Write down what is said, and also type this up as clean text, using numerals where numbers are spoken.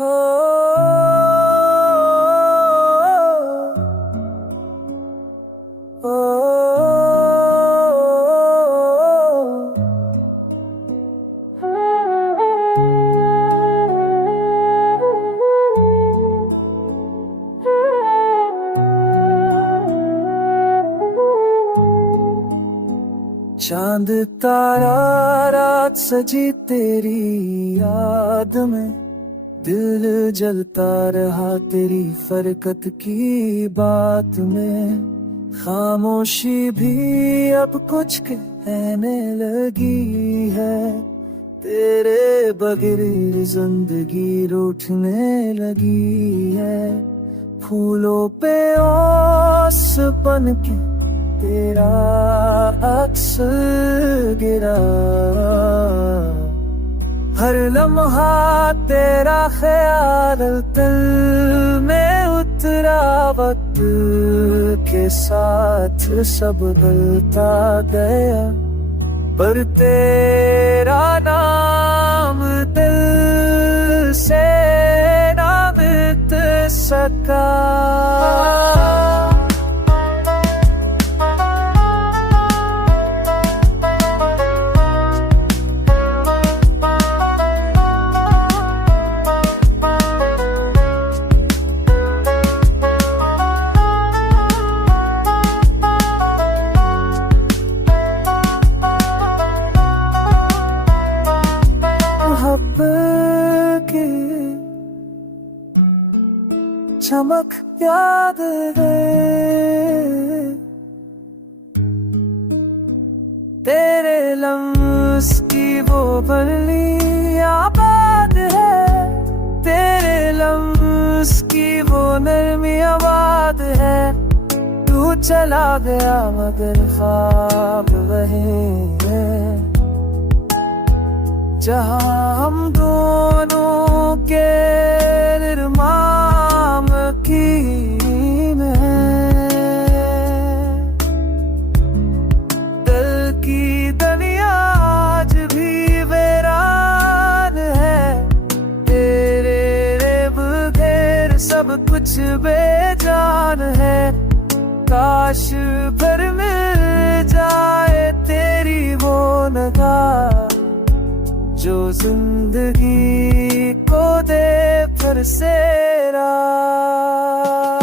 हो चांद तारा रात सजी तेरी याद में, दिल जलता रहा तेरी फरकत की बात में। खामोशी भी अब कुछ कहने लगी है, तेरे बगैर जिंदगी रूठने लगी है। फूलों पे ओस बन के तेरा अक्स गिरा, हर लम्हा तेरा ख्याल दिल में उतरा। वक्त के साथ सब बदलता गया, पर तेरा नाम दिल से ना मिट सका। की चमक याद है, तेरे लम्स की वो बरली आबाद है, तेरे लम्स की वो नरमी आबाद है। तू चला गया मगर ख्वाब वही है, जहाँ हम दोनों के निर्माम की में। दिल की दुनिया आज भी वीरान है, तेरे बगैर सब कुछ बेजान है। काश फिर मिल जाए तेरी वो निगाह, जो जिंदगी को दे फिर से राह।